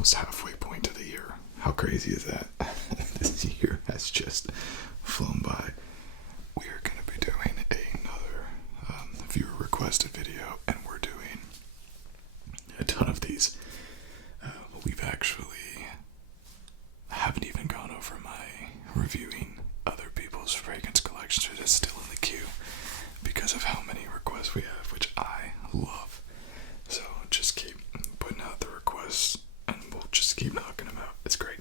almost halfway point of the year. How crazy is that? This year has just flown by. We are going to be doing another viewer requested video, and we're doing a ton of these. We've actually haven't even gone over my reviewing other people's fragrance collections. It is still in the queue because of how many requests we have, which I love. So just keep putting out the requests and we'll just keep knocking them out. It's great.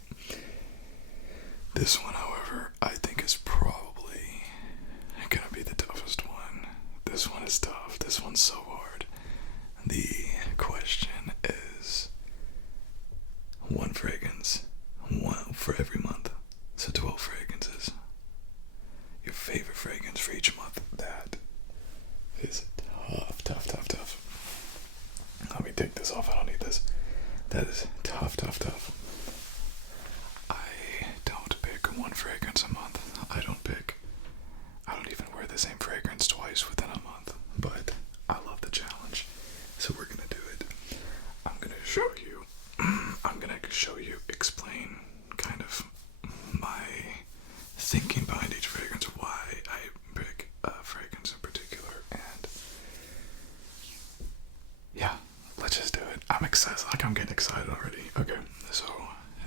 This one, however, I think is probably gonna be the toughest one. This one is tough. This one's so hard. The question is one fragrance, one for every month. So 12 fragrances. Your favorite fragrance for each month. That is tough, tough, tough, tough. Let me take this off. I don't need this. That is tough, tough, tough. I don't pick one fragrance a month. I don't even wear the same fragrance twice within a month. But I love the challenge. So we're gonna do it. I'm gonna show you, explain kind of my thinking behind each fragrance, why I pick a fragrance in particular, and yeah, let's just do it. I'm excited, I'm getting excited already. Okay, so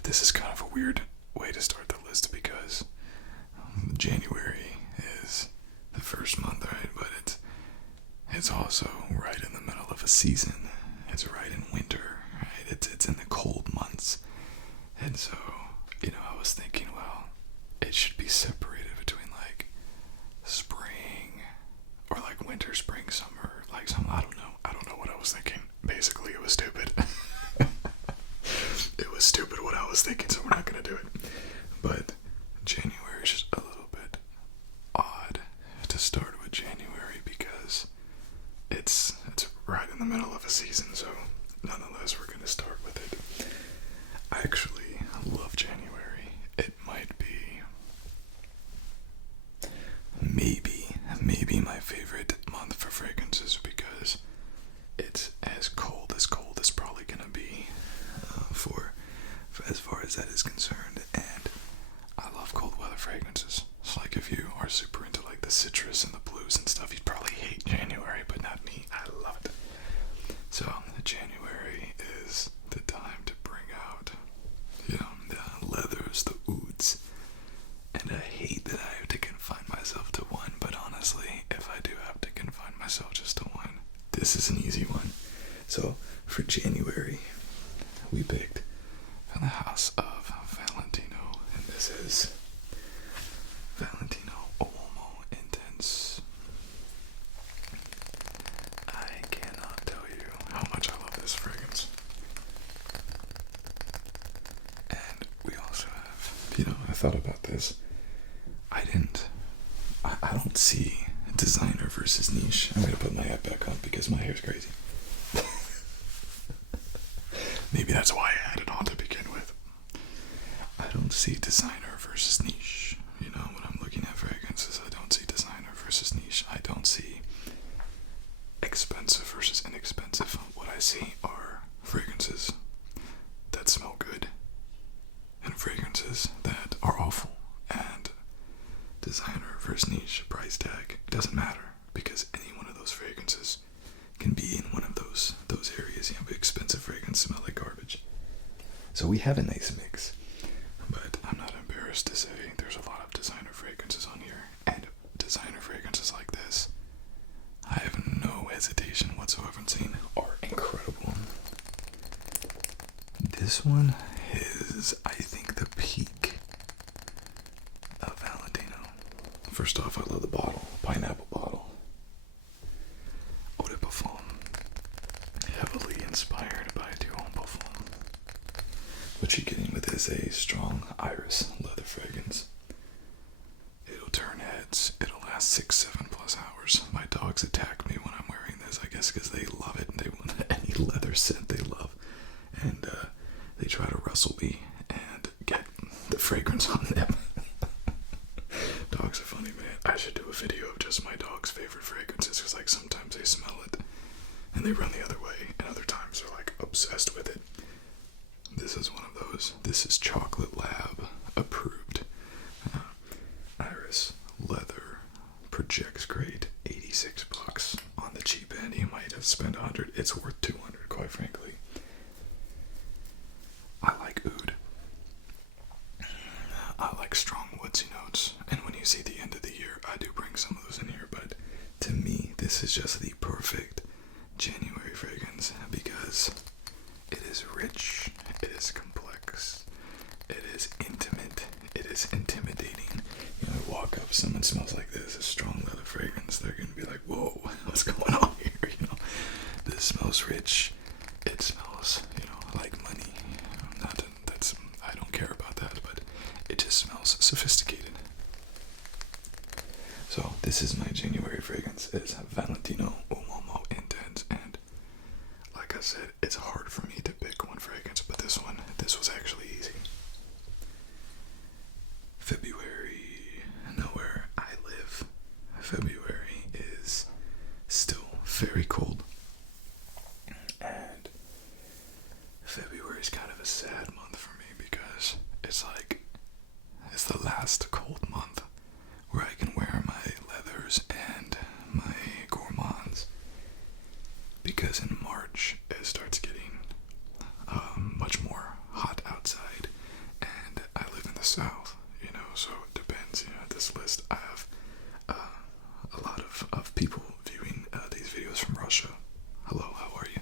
this is kind of a weird way to start the list because January is the first month, right? But it's also right in the middle of a season. It's right in winter, right? It's in the cold months. And so, I was thinking, well, it should be separated between like spring or like winter, spring, summer, like some, I don't know what I was thinking. Basically, it was stupid. It was stupid what I was thinking, so we're not gonna do it. But January is just a little bit odd to start with January because it's right in the middle of a season, so nonetheless we're gonna start with it. I actually love January. It might be maybe my favorite month for fragrances because it's as cold as probably gonna be for as far as that is concerned, and I love cold weather fragrances. So like if you are super into like the citrus and the blues and stuff, you'd probably hate January, but not me. I love it. So January is the time to bring out, the leathers, the ouds, and I hate that I have to confine myself to one, but honestly, if I do have to confine myself just to one, this is an easy one. So for January, we picked from the house of Valentino, and this is Valentino Uomo Intense. I cannot tell you how much I love this fragrance. And we also have, I thought about this. I don't see designer versus niche. I'm gonna put my hat back on because my hair's crazy. Maybe that's why I had it on to begin with. I don't see designer versus niche. When I'm looking at fragrances, I don't see designer versus niche. I don't see expensive versus inexpensive. What I see are fragrances that smell good and fragrances that are awful. And designer versus niche, price tag, doesn't matter because any one of those fragrances can be in one of those areas. Expensive fragrances smell like garbage. So we have a nice mix. But I'm not embarrassed to say there's a lot of designer fragrances on here, and designer fragrances like this, I have no hesitation whatsoever in saying are incredible. This one is, I think, the peak of Valentino. First off, I love the bottle, pineapple bottle. Eau de Parfum, heavily inspired by Dior Parfum. What you're getting with is a strong iris leather fragrance. It'll turn heads. It'll last 6-7+ hours. My dogs attack me when I'm wearing this, I guess because they love it and they want any leather scent they love. And they try to rustle me and get the fragrance on them. Dogs are funny, man. I should do a video of just my dog's favorite fragrances because like sometimes they smell it and they run the other way and other times they're like obsessed with it. This this is one of those. This is Chocolate Lab approved. Iris leather projects grade, $86 on the cheap end. You might have spent 100. It's worth 200, quite frankly. I like oud. I like strong woodsy notes, and when you see the end of the year, I do bring some of those in here, but to me, this is just the perfect January fragrance because it is rich, it is complex, it is intimate, it is intimidating. You know, walk up, someone smells like this, a strong leather fragrance, they're gonna be like, whoa, what's going on here? You know, this smells rich, it smells, you know, like money. I don't care about that, but it just smells sophisticated. So this is my January fragrance. It's Valentino Uomo Intense, and like I said, it's hard for me to pick one fragrance, but this was actually easy. February, where I live, February is still very cold, and February is kind of a sad month for me because it's the last cold month where I can wear my leathers and my gourmands, because in March it starts getting much more hot outside, and I live in the south, you know, so it depends. You know, this list I have a lot of people viewing these videos from Russia. Hello, how are you?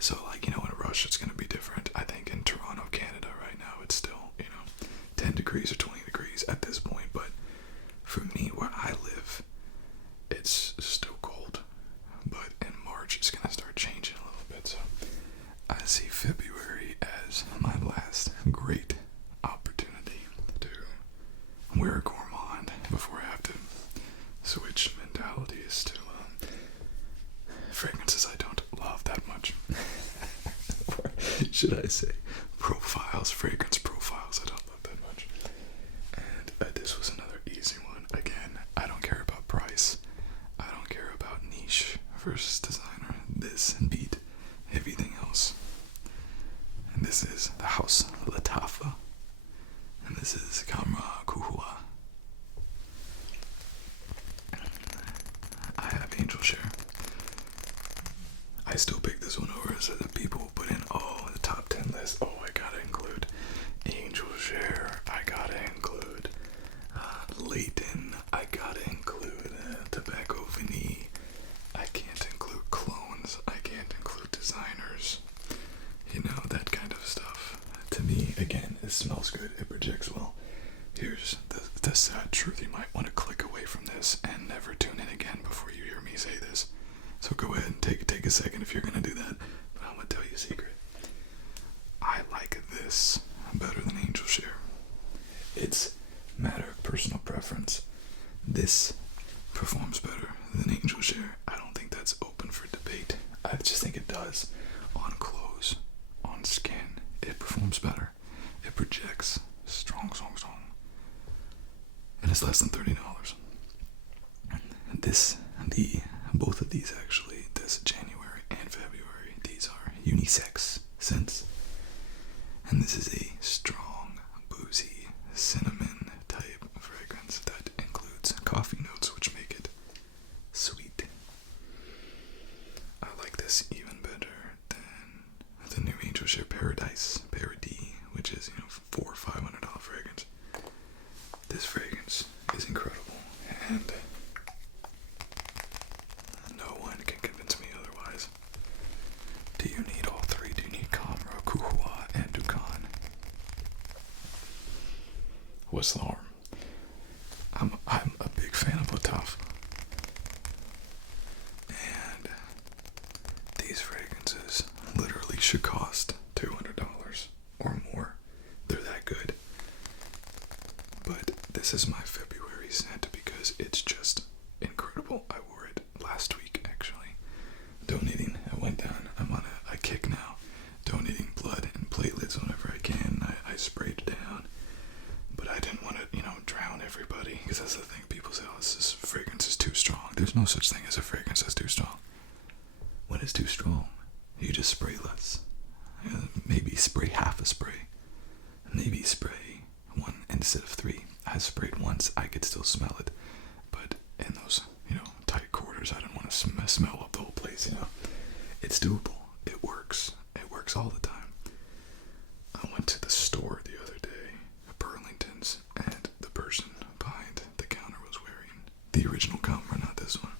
So like, you know, in Russia it's going to be different. I think in Toronto, Canada right now it's still, you know, 10 degrees or 20 degrees at this point, but for me, where I live, it's still cold, but in March it's going to start changing a little bit, so I see February as my last great opportunity to wear a gourmand before I have to switch mentalities to fragrances I don't love that much. Or should I say profiles, fragrance profiles I don't love that much. And this was another easy one. Again, I don't care about price. I don't care about niche versus designer. This beat everything else. And this is the House Latafa. And this is Kamra Kuhua. I have Angel Share. I still pick this one over so that people put in, the top 10 list. Oh, I gotta include Angel Share. I gotta include Leighton. I gotta include Tobacco Vanille. I can't include clones. I can't include designers. You know, that kind of stuff. To me, again, it smells good. It projects well. Here's the sad truth. You might want to click away from this and never tune in again before you hear me say this. So go ahead and take a second if you're going to do that. But I'm going to tell you a secret. I like this better than Angel Share. It's a matter of personal preference. This performs better than Angel Share. I don't think that's open for debate. I just think it does. On clothes, on skin, it performs better. It projects strong. And it's less than $30. Both of these actually, this January and February, these are unisex scents. And this is a strong, boozy, cinnamon type fragrance that includes coffee notes, which make it sweet. I like this even better than the new Angel Share Paradise, which is, you know, $400 or $500 fragrance. This fragrance is incredible, and no one can convince me otherwise. Do you need all three? Do you need Kamra, Kuhua, and Dukan? What's the harm? I'm a big fan of Lataf. And these fragrances literally should cost $200 or more. They're that good. But this is my February scent because it's just incredible. I wore it last week, actually. Donating. I went down. I'm on a kick now. Donating blood and platelets whenever I can. I sprayed it down. But I didn't want to, drown everybody. Because that's the thing. People say, this fragrance is too strong. There's no such thing as a fragrance that's too strong. When it's too strong, you just spray less. maybe spray half a spray, maybe spray one instead of three. I sprayed once, I could still smell it, but in those, tight quarters, I didn't want to smell up the whole place, It's doable. It works. It works all the time. I went to the store the other day, Burlington's, and the person behind the counter was wearing the original camera, not this one.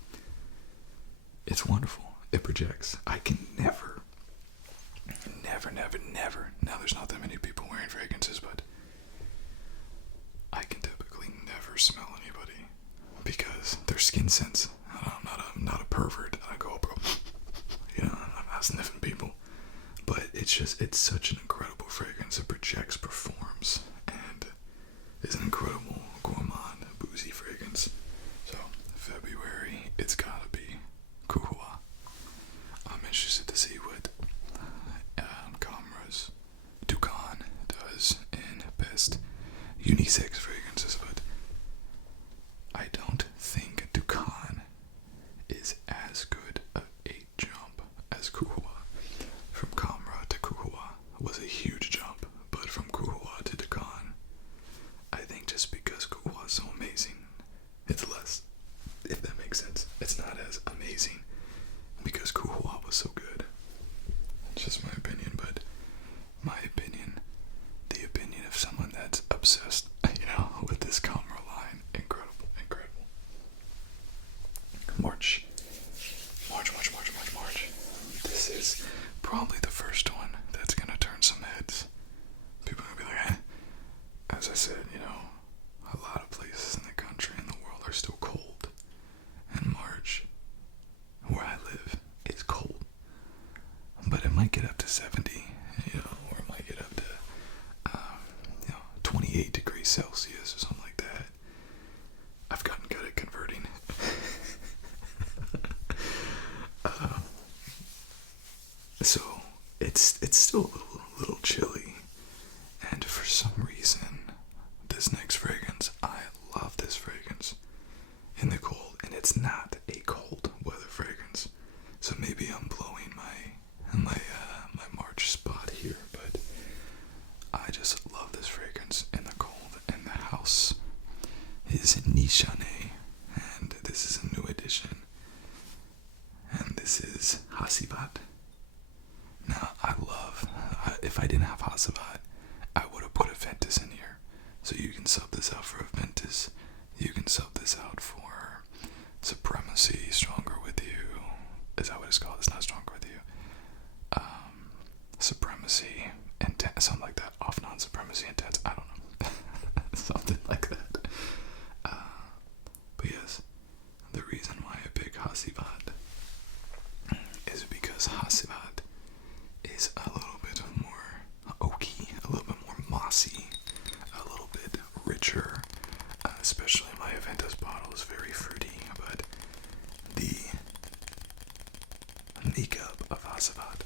It's wonderful. It projects. I can never, now there's not that many people wearing fragrances, but I can typically never smell anybody because their skin sense. I'm not a pervert. I go up, I'm not sniffing people. But it's such an incredible fragrance. It projects, performs, and is an incredible gourmand, boozy fragrance. So, February, it's gotta be Kuhua. I'm interested to see what Comra's Dukan does in best unisex fragrances, but I don't think Dukan is as good of a jump as Kuhua. From Kamra to Kuhua was a huge jump, but from Kuhua to Dukan, I think just because Kuhua is so amazing, it's less, if that makes sense. It's not as amazing because Kuhua was so good. It's just my opinion, but my opinion, the opinion of someone that's obsessed, with this Kamra line, incredible. March. This is probably the first one that's gonna turn some heads. People are gonna be like, As I said, a lot of places in the country and the world are still cold. And March, where I live, is cold. But it might get up to 70, or it might get up to, 28 degrees Celsius or something like that. I've gotten good at converting. So it's still a little chilly, and for some reason, this next fragrance, I love this fragrance in the cold, and it's not a cold weather fragrance. So maybe I'm blowing my March spot here, but I just love this fragrance in the cold, and the house is Nishane, and this is a new edition, and this is Hasivat. Now, if I didn't have Hasivat, I would have put a Ventus in here. So you can sub this out for a Ventus. You can sub this out for Supremacy, Stronger With You. Is that what it's called? It's not Stronger With You. Supremacy, Intense, something like that. Off non-supremacy, Intense. I don't know. Something like that. But yes, the reason why I pick Hasivat is because Hasivat is a little bit more oaky, a little bit more mossy, a little bit richer, especially my Aventus bottle is very fruity, but the makeup of Hasivat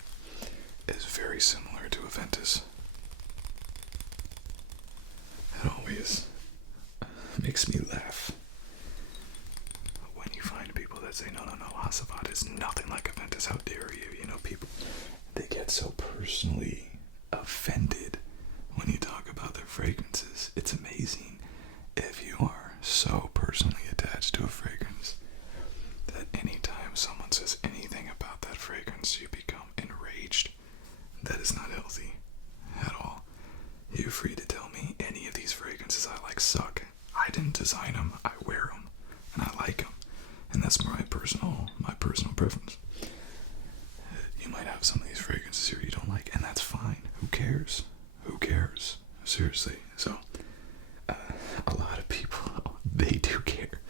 is very similar to Aventus. It always makes me laugh when you find people that say, no, Hasivat is nothing like Aventus, how dare you, people, they get so personally offended when you talk about their fragrances. It's amazing if you are so personally attached to a fragrance that anytime someone says anything about that fragrance, you become enraged. That is not healthy at all. You're free to tell me any of these fragrances I like suck. I didn't design them, I wear them, and I like them. And that's my personal preference. You might have some of these fragrances here you don't like, and that's fine. Who cares? Seriously. So, a lot of people, they do care.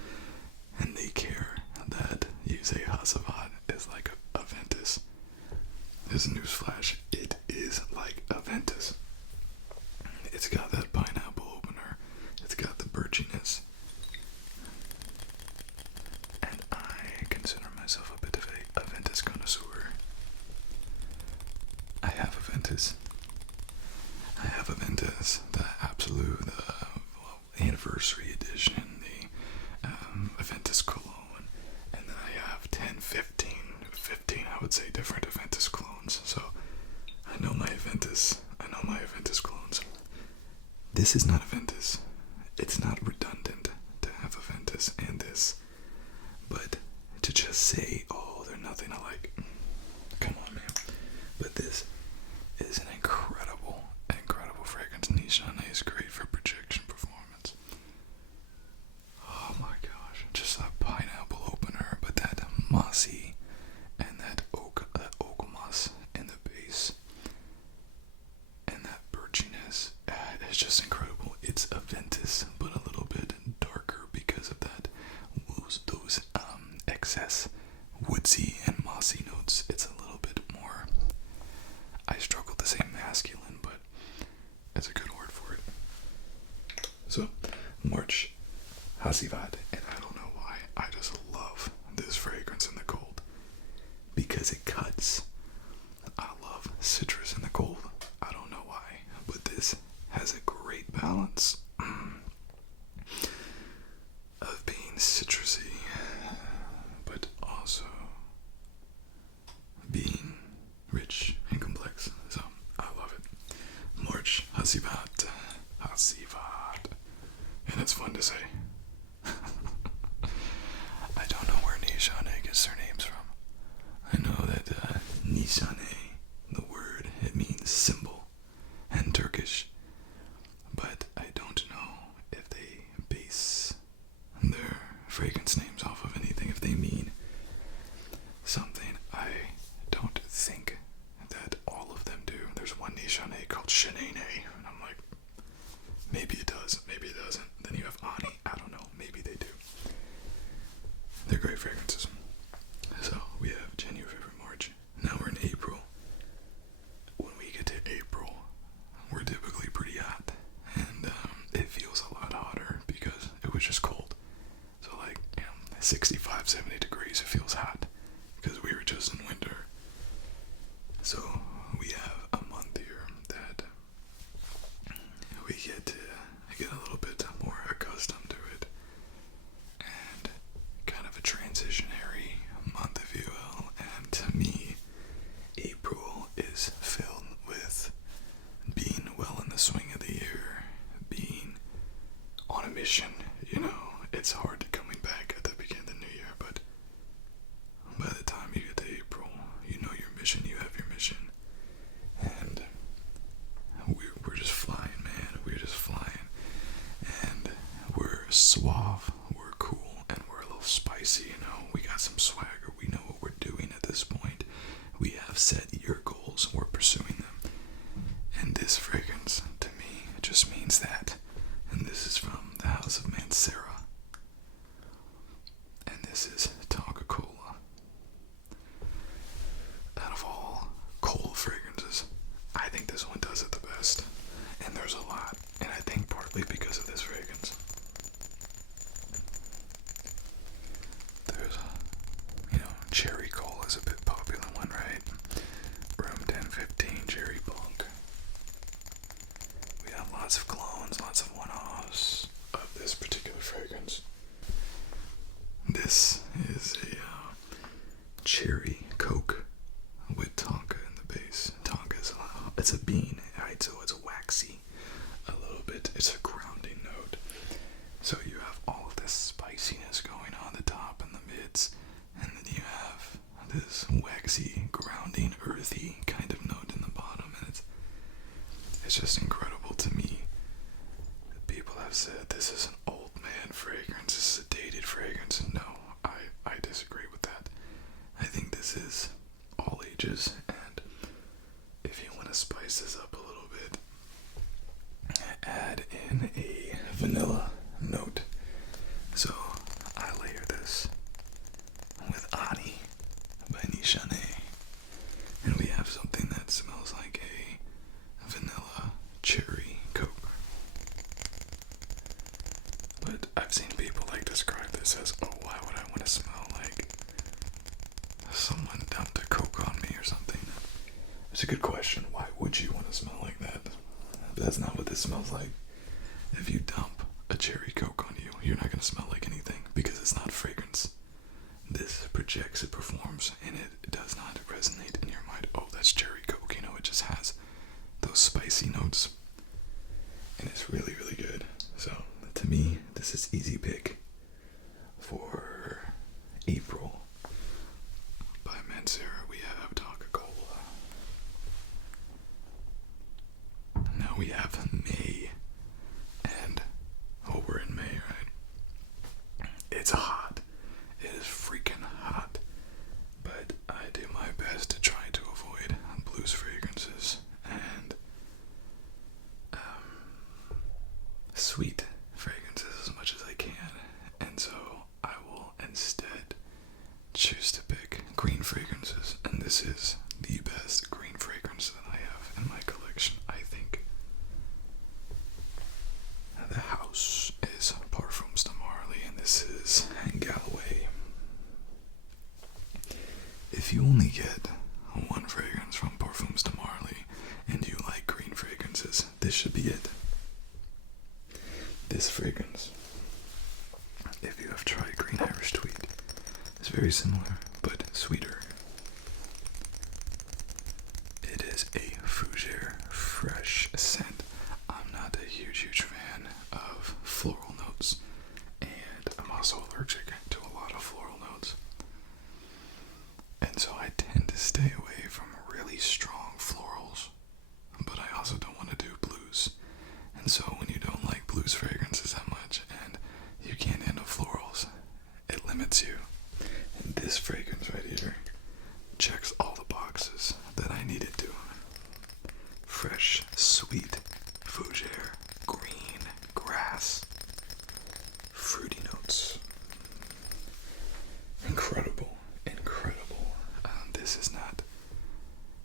And they care that you say Hasivat is like a Ventus. There's a newsflash. It is like a Ventus. It's got that pineapple opener. It's got the birchiness. And I consider myself a bit of a Aventus connoisseur. I have Aventus. The Absolute, the Anniversary Edition, the Aventus Cologne, and then I have 10, 15, I would say, different Aventus clones. So I know my Aventus. I know my Aventus clones. This is not Aventus. It's not redundant to have Aventus and this. But to just say, oh, they're nothing alike. Come on, man. But this is an incredible, incredible fragrance. Nichane is great for projection performance. Oh my gosh. Just that pineapple opener, but that mossy and that oak moss in the base. And that birchiness. It's just incredible. It's Aventus, but a little bit darker because of that. Those excess woodsy and mossy notes. It's a little bit more. I struggle to say masculine, but it's a good word for it. So, March Hasivat, and I don't know why. I just love this fragrance in the cold because it cuts. I love citrus in the cold. I don't know why, but this has a great balance of being citrusy, but also being rich and complex. So I love it. March Hasivat. And it's fun to say. I don't know where Nichane gets their names from. I know that Nichane, the word, it means symbol in Turkish. But I don't know if they base their fragrance names off of anything, if they mean something. I don't think that all of them do. There's one Nichane called Shenane, and I'm like, maybe it does, maybe it doesn't. Then you have Ani, I don't know, maybe they do. They're great fragrances. So we have January, February, March. Now we're in April. When we get to April, we're typically pretty hot, and it feels a lot hotter because it was just cold. So like 65, 70 degrees, it feels hot because we were just in winter. So we have a month here that we get a little bit more accustomed to it, and kind of a transitionary month, if you will. And to me, April is filled with being well in the swing of the year, being on a mission. You know, it's hard coming back at the beginning of the new year, but by the time you get to April, you know your mission, you have your mission. And we're just flying, man. We're just flying. And we're suave, we're cool, and we're a little spicy, you know. We got some swagger. We know what we're doing at this point. We have set year goals. We're pursuing them. And this fragrance, to me, just means that. And this is from the House of Mancera. And this is Tonka Cola. Out of all cold fragrances, I think this one does it the best. And there's a lot. And I think partly because of this fragrance. There's, cherry cola is a bit popular one, right? Room 1015, Cherry Bunk. We have lots of clones, lots of one-offs of this particular fragrance. This is a cherry Coke with tonka in the base. Tonka is it's a bean, right? So it's waxy a little bit. It's a grounding note. So you have all of this spiciness going on the top and the mids, and then you have this waxy, grounding, earthy kind of note in the bottom, and it's just incredible to me. People have said this is an old man fragrance, this is a dated fragrance. No, I disagree with that. I think this is all ages, and if you want to spice this up a little bit, add in a vanilla note. So I layer this with Ani by Nichane, and we have something that smells like a vanilla cherry Coke. But I've seen people describe this as, oh, why would I want to smell like someone dumped a Coke on me or something? It's a good question. Why would you want to smell like that? That's not what this smells like. If you dump a cherry Coke on you, you're not going to smell like anything because it's not fragrance. This projects, it performs, and it does not resonate in your mind. Oh, that's cherry Coke. it just has those spicy notes. And it's really, really good. So, to me, this is easy pick for April. By Mansera, we have Coca-Cola. Now we have May. And, oh, we're in May, right? It's hot. It is freaking hot. But I do my best to try to avoid blues fragrances and sweet fragrances as much as I can. And so I will instead choose to pick green fragrances. And this is the best green fragrance that I have in my collection, I think. The house is Perfume de Marly, and this is Galloway. If you only get one fragrance from Perfume de Marly and you like green fragrances, this should be it. This fragrance, if you have tried Green Irish Tweed, is very similar but sweeter. It is a fougere fresh scent. I'm not a huge fan of floral notes, and I'm also allergic to a lot of floral notes. And so I tend to stay away from really strong florals, but I also don't want to do blues. And so when you don't like blues fragrances that much and you can't handle florals, it limits you. And this fragrance right here checks all the boxes that I needed to. Fresh, sweet, fougere, green, grass, fruity notes. Incredible, incredible. This is not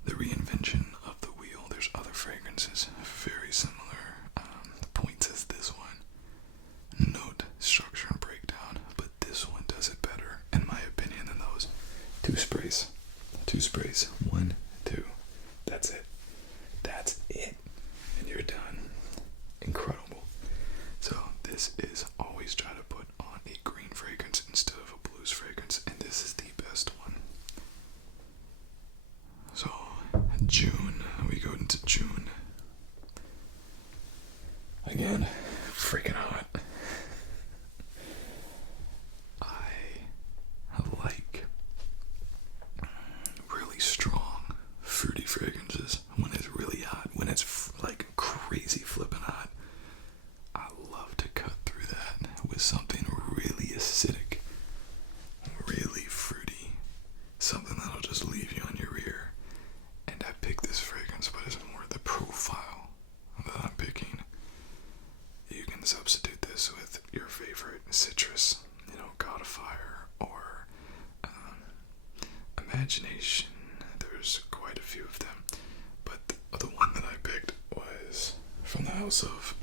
the reinvention of the wheel. There's other fragrances very similar points as this one. Note, structure, and breakdown, but this one does it better, in my opinion, than those two sprays. 1, 2. That's it. That's it. And you're done. Incredible. So this is always try to put on a green fragrance instead of a blues fragrance, and this is the best one. So June, we go into June. Again, freaking hot. I like really strong, fruity fragrances when it's really hot. When it's like crazy flipping hot, I love to cut through that with something really acidic, really fruity, something that'll just leave you on your ear. And I picked this fragrance, but it's more the profile that I'm picking. You can substitute this with your favorite citrus, God of Fire or Imagination. There's quite a few of them, but the one that I picked was from the house of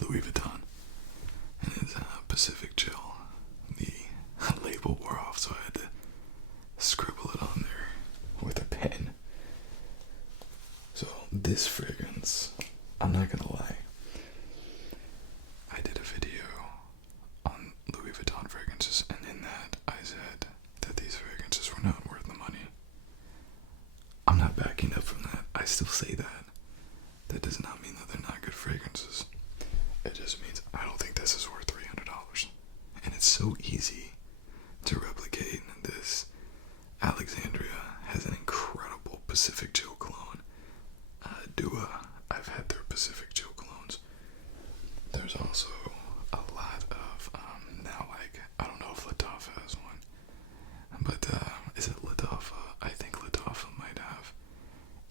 Louis Vuitton, and it's Pacific Chill. The label wore off, so I had to scribble it on there with a pen. So this fragrance, I'm not gonna lie, I did a video on Louis Vuitton fragrances, and in that I said that these fragrances were not worth the money. I'm not backing up from that. I still say that. That does not mean that they're not good fragrances. It just means I don't think this is worth $300. And it's so easy to replicate this. Alexandria has an incredible Pacific Chill cologne. Dua, I've had their Pacific Chill colognes. There's also a lot of, now like, I don't know if Lattafa has one, but is it Lattafa? I think Lattafa might have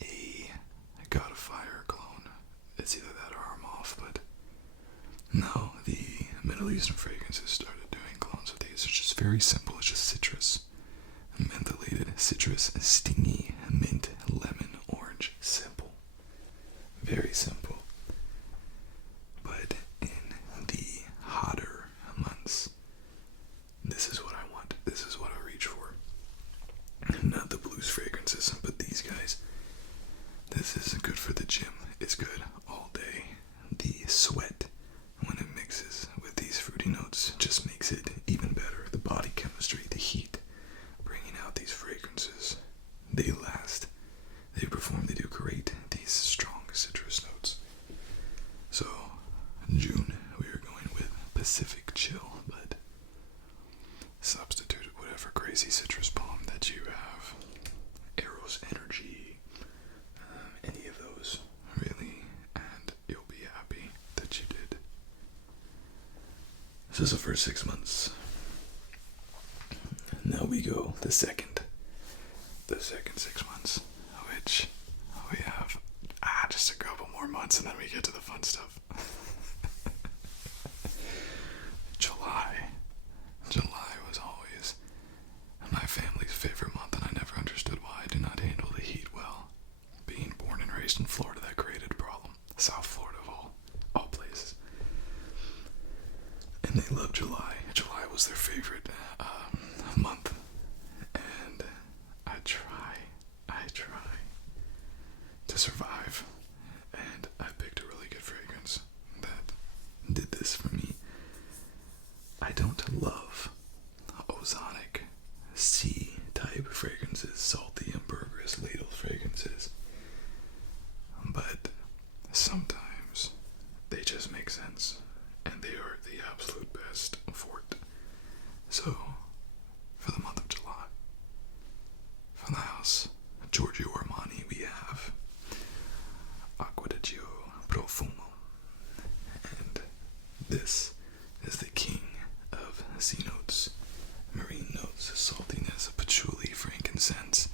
a God of Fire cologne. It's either that or Armaf, but no, the Middle Eastern fragrances started doing clones of these. It's just very simple. It's just citrus, mentholated citrus, stingy, mint, lemon, orange. Simple. Very simple. But in the hotter months, this is what I want. This is what I reach for. Not the blues fragrances, but these guys. This is good for the gym. It's good all day. The sweat, when it mixes with these fruity notes, just makes it even better. The body chemistry, the heat, bringing out these fragrances. They last. They they perform, they do great. These strong citrus notes. So, in June, we are going with Pacific Chill, but substitute whatever crazy citrus bomb that you have. Eros Energy, any of those, really, and you'll be happy that you did. This is the first 6 months. Now we go the second 6 months, which we have just a couple more months and then we get to the fun stuff. July was always my family's favorite month, and I never understood why I do not handle the heat well. Being born and raised in Florida, that created a problem. South Florida of all places. And they love July. July was their favorite month. And I try to survive. And I picked a really good fragrance that did this for me. I don't love ozonic sea type fragrances, salty ambergris ladle fragrances, but sometimes they just make sense, and they are the absolute best for it. So, for the month of July, from the house Giorgio Armani, we have Acqua di Gio Profumo, and this is the king of sea notes, marine notes, saltiness, patchouli, frankincense,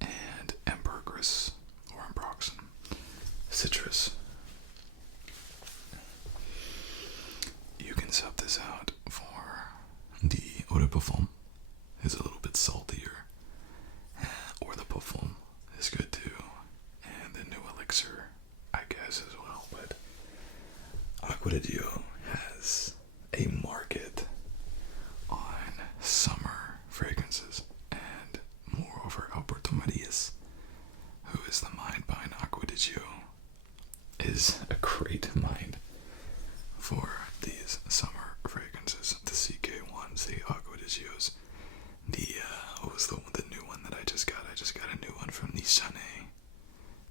and ambergris or ambroxan, citrus. You can sub this out for the eau de parfum, is a little bit saltier, or the parfum is good too, and the new elixir, I guess, as well. But Acqua di Gio has a market on summer fragrances, and moreover Alberto Marias, who is the mind behind Acqua di Gio, is a great mind for these summer fragrances. The CK1s, the Acqua di Gios, what was the new one that I just got? I just got a new one from Nishane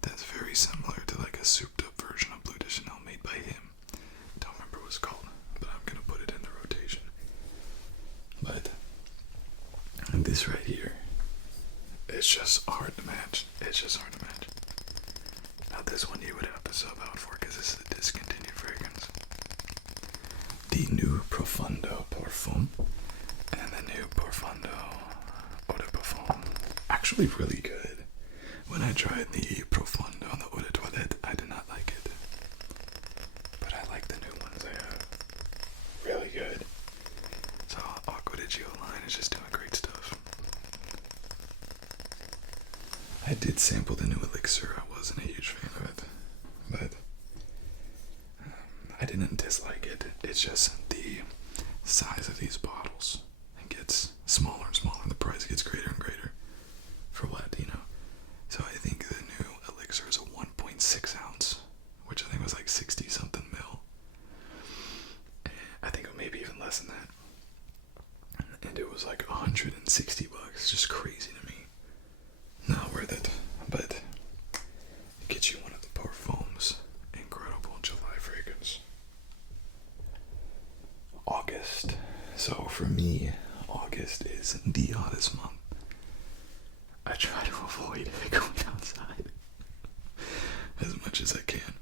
that's very similar to like a souped up version of Bleu de Chanel made by him. Don't remember what it's called, but I'm gonna put it in the rotation. But this right here, it's just hard to match. Now this one you would have to sub out for because this is a discontinued fragrance. The new Profundo Perfume and the new Profundo Eau de Parfum, actually really good. When I tried the Profundo and the Eau de Toilette, I did not like it, but I like the new ones I have. Really good. So Acqua di Gio line is just doing great stuff. I did sample the new elixir. I wasn't a huge fan of it, but I didn't dislike it. It's just the size of these bottles. It gets smaller and smaller, and the price gets greater and greater. For what, you know? So I think the new elixir is a 1.6 ounce, which I think was like 60 something mil. I think maybe even less than that. And it was like $160. Just crazy to me. Not worth it, but it gets you one of the Parfums. Incredible July fragrance. August. So for me, August is the hottest month. I try to avoid going outside as much as I can.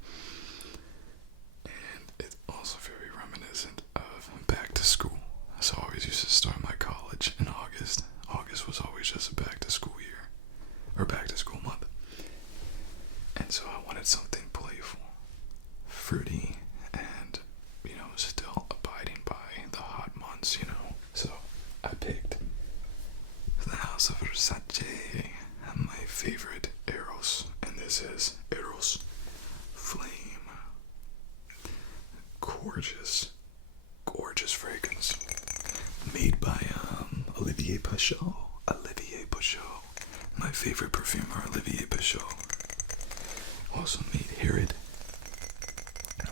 And it's also very reminiscent of back to school. So I always used to start my college in August. August was always just a back to school year, or back to school month. And so I wanted something playful, fruity, and, you know, still abiding by the hot months, you know. So I picked the House of Versace, my favorite Eros, and this is Eros Flame. Gorgeous fragrance, made by Olivier Pachot. My favorite perfumer, Olivier Pachot. Also made Herod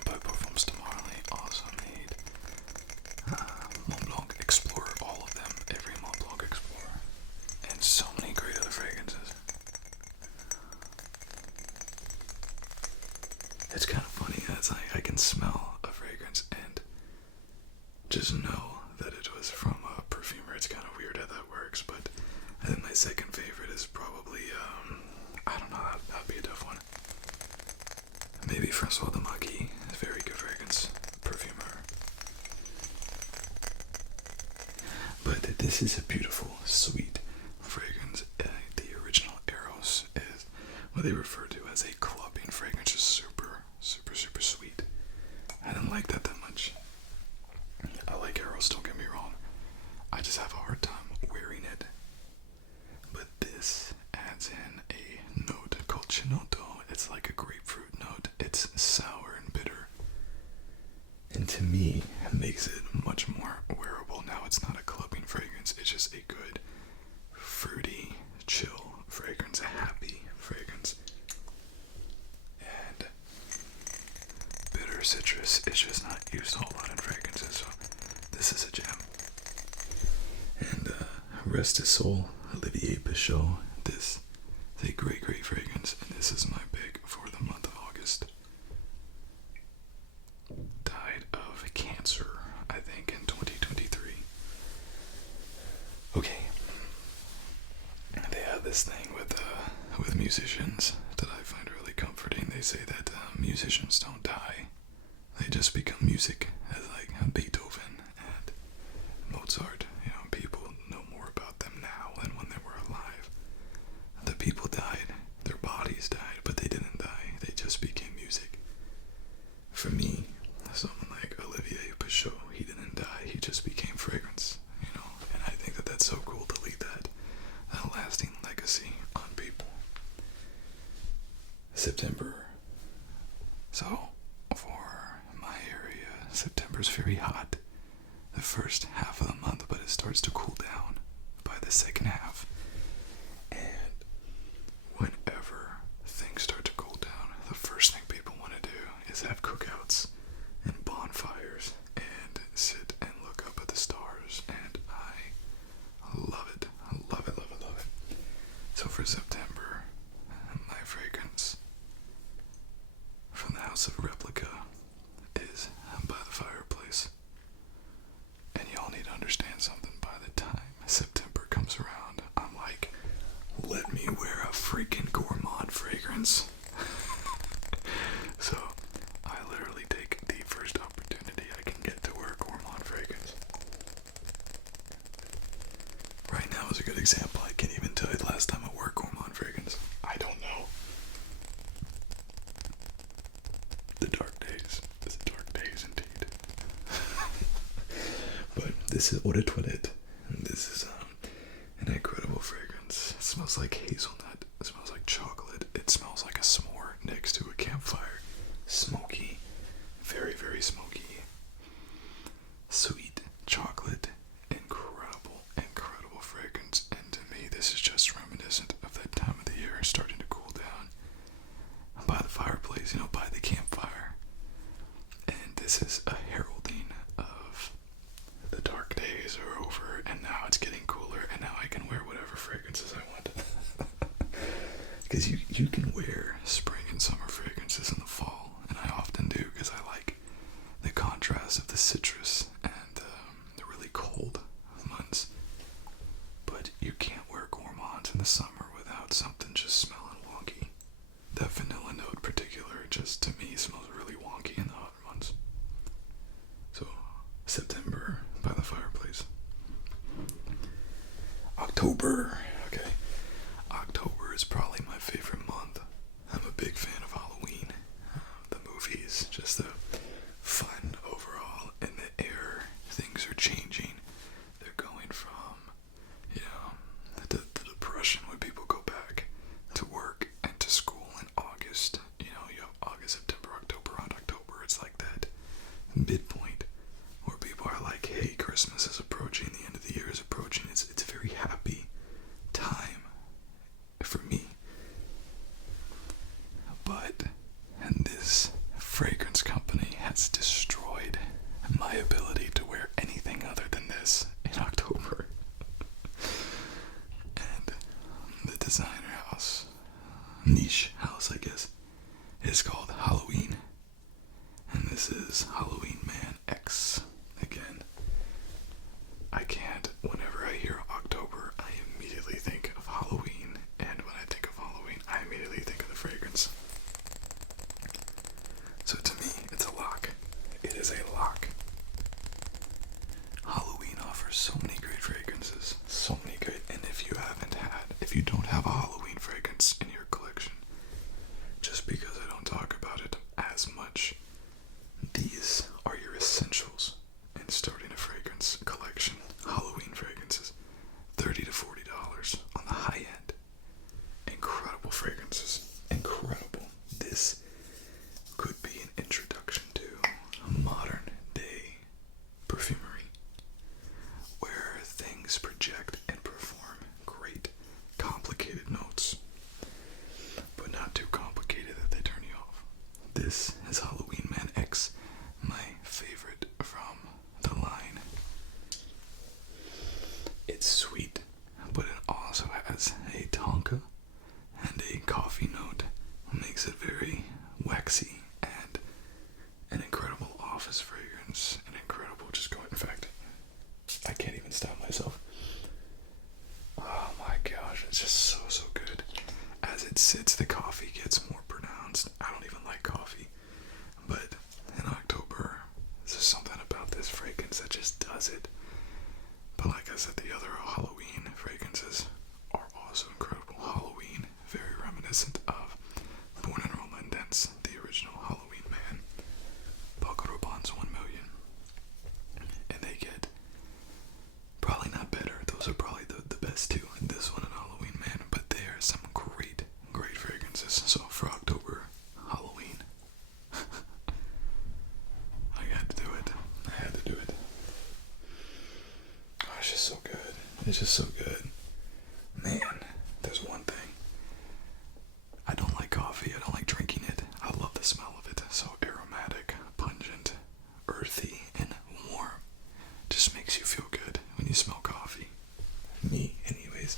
by Parfums de Marly. Also made Mont Blanc Explorer, all of them, every Mont Blanc Explorer, and so many great other fragrances. It's kind of funny. It's like I can smell a fragrance and just know that it was from a perfumer. It's kind of weird how that works, but I think my second favorite is probably, I don't know, that'd be a tough one. Maybe Francois de Maquis, very good fragrance, perfumer. But this is a beautiful, sweet fragrance. The original Eros is what they refer to as a clubbing fragrance, just super, super, super sweet. I didn't like that much. I like Eros, don't get me wrong. I just have a hard time wearing it. But this adds in a note called Chinotto. It's like a grapefruit note. It's sour and bitter. And to me, it makes it much more wearable. Now, it's not a clubbing fragrance. It's just a good, fruity, chill fragrance. A happy fragrance. And bitter citrus is just not used a whole lot in fragrances. So this is a gem. And Rest His Soul, Olivier Pichot. This is a great, great fragrance, and this is my pick for the month of August. Died of cancer, I think, in 2023. Okay. They have this thing with musicians that I find really comforting. They say that musicians don't die. They just become music, as like Beethoven and Mozart. You know, people know more about them now than when they were alive. The people died, their bodies died, but they didn't die. They just became music. For me, someone like Olivier Pichot, he didn't die. He just became fragrance, you know. And I think that that's so cool to leave that lasting legacy on people. September. So, for my area, September's very hot the first half of the month, but it starts to cool down by the second half. And whenever things start to cool down, the first thing people want to do is have cookouts and bonfires and sit and look up at the stars. And I love it. I love it, love it, love it. So for September, my fragrance from the House of Replica is By the Fireplace. And y'all need to understand something. By the time September comes around, I'm like, let me wear a freaking gourmand fragrance. So I literally take the first opportunity I can get to wear a gourmand fragrance. Right now is a good example. I can't even tell you the last time I wore a gourmand fragrance. I don't know. The dark days. It's dark days indeed. But this is Eau de Toilette. And this is an incredible fragrance. It smells like hazelnut. It smells like chocolate. It smells like a s'more next to a campfire. Smoky. Very, very smoky. Sweet chocolate. Incredible, incredible fragrance. And to me, this is just reminiscent of that time of the year starting to cool down. By the fireplace, you know, by the campfire. And this is a heralding of the dark days are over, and now it's getting cooler, and now I can wear whatever fragrances I want. Because you can wear spring and summer fragrances in the fall, and I often do because I like the contrast of the citrus and the really cold months. But you can't wear gourmands in the summer without something just smelling wonky. That vanilla note in particular, just to me, smells really wonky in the hot months. So, September, By the Fireplace. October. Okay. October is probably my favorite month. I'm a big fan of Halloween. The movies, just the fun overall. In the air, things are changing. They're going from, you know, the depression when people go back to work and to school in August. You know, you have August, September, October. Around October, it's like that midpoint where people are like, hey, Christmas is approaching, the end of the year is approaching. It's a very happy time for me. But this fragrance company has destroyed my ability to wear anything other than this in October. And the designer house, niche house, I guess, is called Halloween. And this is Halloween Man X. Again, I can't, whenever I hear October, I immediately think of Halloween. And when I think of Halloween, I immediately think of the fragrance. So to me, it's a lock. It is a lock. Halloween offers so many great fragrances. So many great. And if you don't have a Halloween fragrance in your collection, just because I don't talk about it as much, these are your essentials in starting a fragrance collection. Halloween fragrances, $30 to $40 on the high end. Incredible fragrances. Incredible. This could be an introduction to modern day perfumery, where things project and perform great, complicated notes, but not too complicated that they turn you off. This is Halloween Man X, my favorite from the line. It's sweet, but it also has a tonka and a coffee note, makes it very waxy and an incredible office fragrance, an incredible in fact, I can't even stop myself. Oh my gosh, it's just so good. As it sits, the coffee gets more pronounced. I don't even like coffee, but in October, there's just something about this fragrance that just does it. But like I said, the other Halloween fragrances are also incredible. Halloween, very reminiscent of Born in Roma Intense, the original Halloween Man, Paco Rabanne's 1 Million. And they get probably not better. Those are probably the best two. This one and Halloween Man. But they are some great fragrances. So for October, Halloween, I had to do it. Oh, it's just so good. It's just so good. Man, there's one thing. I don't like coffee. I don't like drinking it. I love the smell of it. So aromatic, pungent, earthy, and warm. Just makes you feel good when you smell coffee. Me, anyways.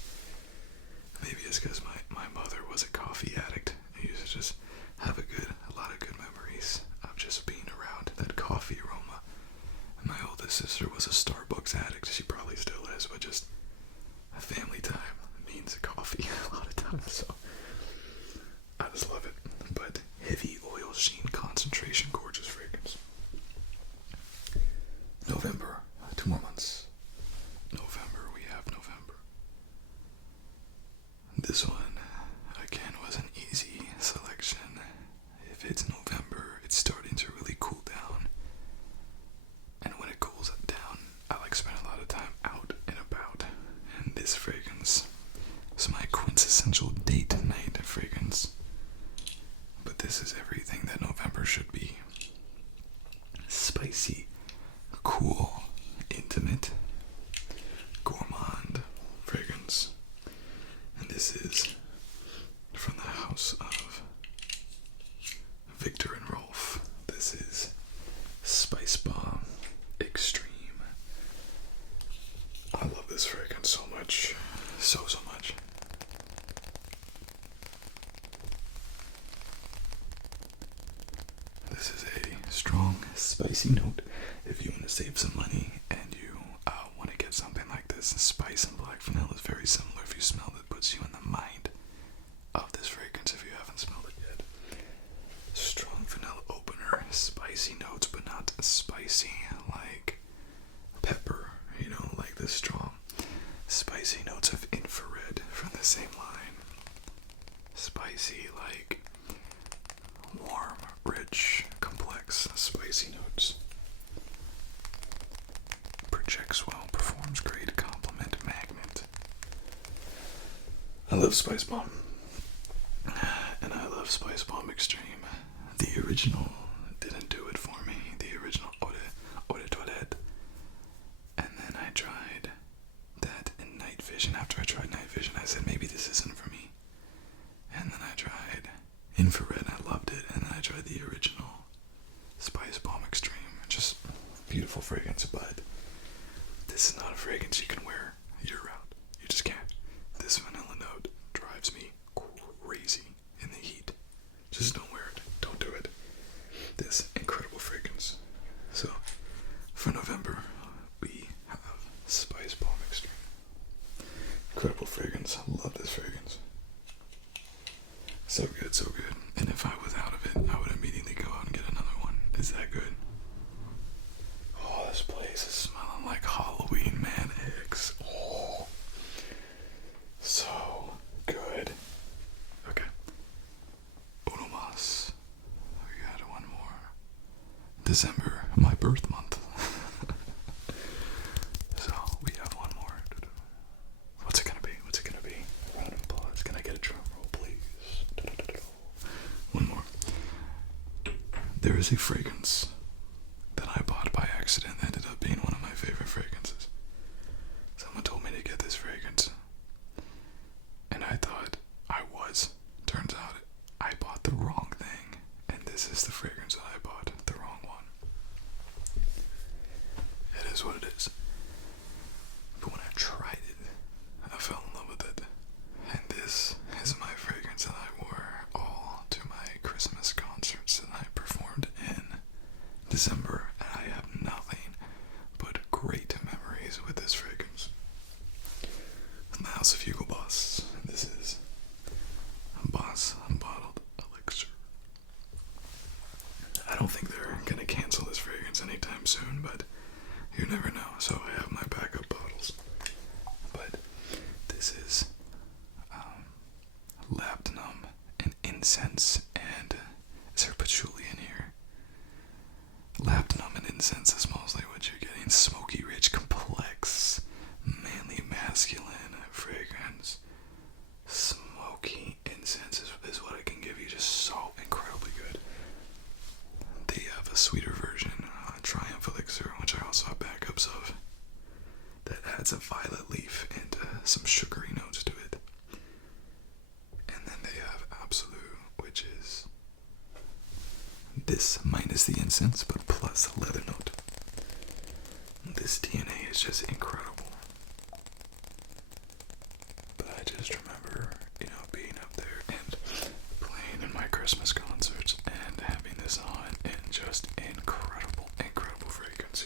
Maybe it's because my mother was a coffee addict. I used to just have a lot of good memories of just being around that coffee aroma. And my oldest sister was a Starbucks addict. She probably still is, but just a family time means coffee a lot of times. So I just love it. But heavy oil sheen concentration, gorgeous fragrance. November, 2 more months. We have November. This one, again, was an easy selection. If it's November, it's starting to really cool down. And when it cools down, I like spend a lot of time out and about. And this fragrance is my quintessential date night fragrance. But this is everything that November should be. Spicy, cool, intimate, gourmand fragrance. And this is from the house of Victor and Rolf. This is Spice Bomb Extreme. I love this fragrance so much. So much. This is a strong, spicy note. If you want to save some money and you want to get something like this, spice and black vanilla is very similar. If you smell it, puts you in the mind of this fragrance if you haven't smelled it yet. Strong vanilla opener, spicy notes, but not spicy like pepper, like this strong. Spicy notes of infrared from the same line. Spicy like warm, rich, complex, spicy notes. Projects well, performs great, compliment, magnet. I love Spice Bomb. And I love Spice Bomb Extreme. The original didn't do it for me. The original Eau de Toilette. And then I tried that in Night Vision. After I tried Night Vision, I said maybe this isn't for me. And then I tried Infrared, I loved it. And then I tried the original Spice Bomb Extreme. Just beautiful fragrance, but this is not a fragrance you can wear year round. You just can't. This vanilla note drives me crazy in the heat. Just don't wear it. fragrance. Love this fragrance. So good, so good. And if I was out of it, I would immediately go out and get another one. Is that good? Oh, this place is smelling like Halloween, man. Eggs. Oh, so good. Okay. Uno más. We got one more. December, my birth month. So we have one more. What's it gonna be? What's it gonna be? Round of applause. Can I get a drum roll, please? One more. There is a fragrance that I bought by accident that ended up being one of my favorite fragrances. Someone told me to get this fragrance, and I thought I was. Turns out I bought the wrong thing, and this is the fragrance that I bought, the wrong one. It is what it is. But when I tried it, I fell in love with it. And this is my fragrance that I wore all to my Christmas concerts that I performed in December. And I have nothing but great memories with this fragrance. From the House of Hugo Boss, this is Boss Bottled Elixir. I don't think they're gonna cancel this fragrance anytime soon, but you never know, so I have my backup bottles. But this is labdanum and incense, and is there patchouli in here? Labdanum and incense is mostly what you're getting. Smoky, rich, complex, manly, masculine fragrance. Smoky incense is what I can give you, just so incredibly good. They have a sweeter version, Triumph Elixir, which I also have backups of, that adds a violet leaf and some sugary notes to it. And then they have Absolute, which is this minus the incense, but plus the leather note. This DNA is just incredible. But I just remember, being up there and playing in my Christmas concerts and having this on, and just incredible, incredible fragrance,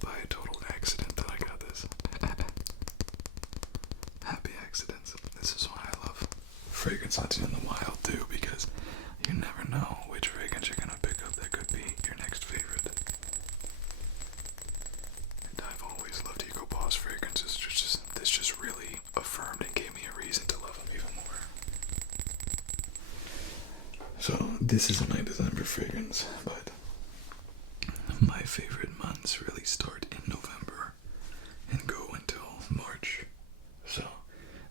By a total accident that I got this. Happy accidents. This is why I love fragrance hunting in the wild too, because you never know which fragrance you're gonna pick up that could be your next favorite. And I've always loved Hugo Boss fragrances. This just really affirmed and gave me a reason to love them even more. So this is my December fragrance, but my favorite months really start in November and go until March. So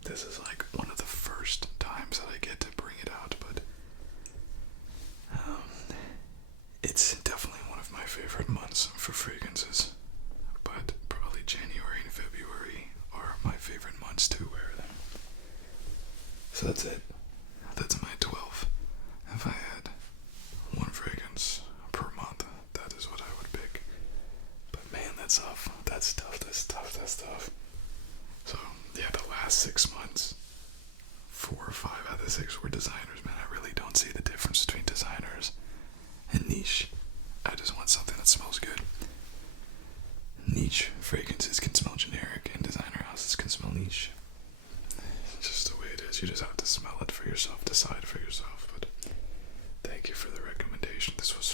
this is like one of the first times that I get to bring it out, but it's definitely one of my favorite months for fragrances. But probably January and February are my favorite months to wear them. So that's it. That's my 12. If I had one fragrance per month, that is what I would pick. But man, that's tough. That's tough. So yeah, the last 6 months, 4 or 5 out of the 6 were designers, man. I really don't see the difference between designers and niche. I just want something that smells good. Niche fragrances can smell generic, and designer houses can smell niche. It's just the way it is. You just have to smell it for yourself, decide for yourself. But thank you for the recommendation. This was